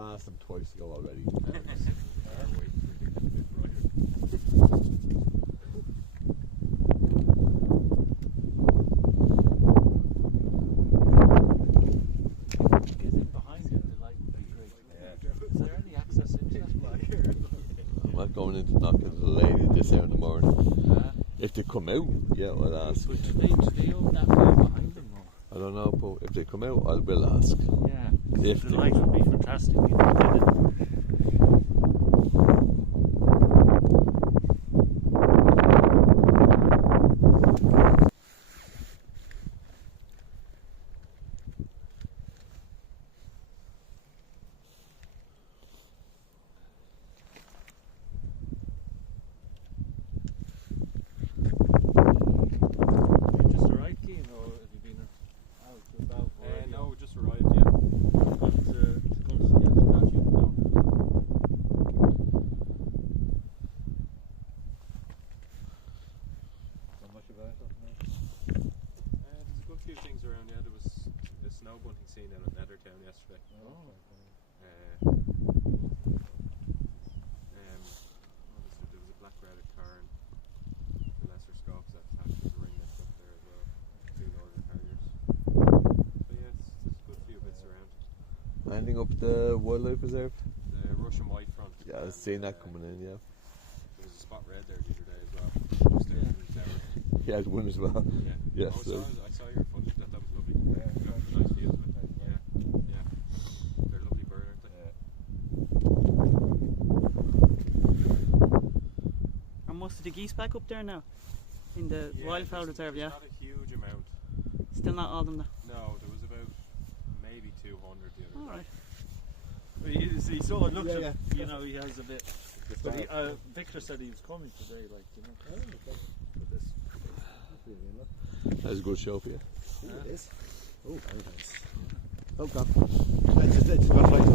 past them twice ago already. I'm not going into knocking the lady this hour in the morning. If they come out, yeah, I'll ask. But do they own that far behind them? Or? I don't know, but if they come out, I will ask. Yeah. If The light would be fantastic. Anything up the wildlife reserve? The Russian white front. Yeah, I've seen that coming in, yeah. There was a spot red there the other day as well. Upstairs in the tower. Yeah, there's one as well. Yeah. Yes. I saw your footage, that was lovely. Yeah, nice views of it. Yeah. They're a lovely bird, aren't they? Are most of the geese back up there now? In the wildfowl reserve, yeah? Not a huge amount. Still not all of them though? No, there was about maybe 200 the other day. Alright. He sort of looks at, you know, he has a bit. But Victor said he was coming today, like, you know. That's a good show for you. It is. Oh, very nice. Oh, God. It's just got right.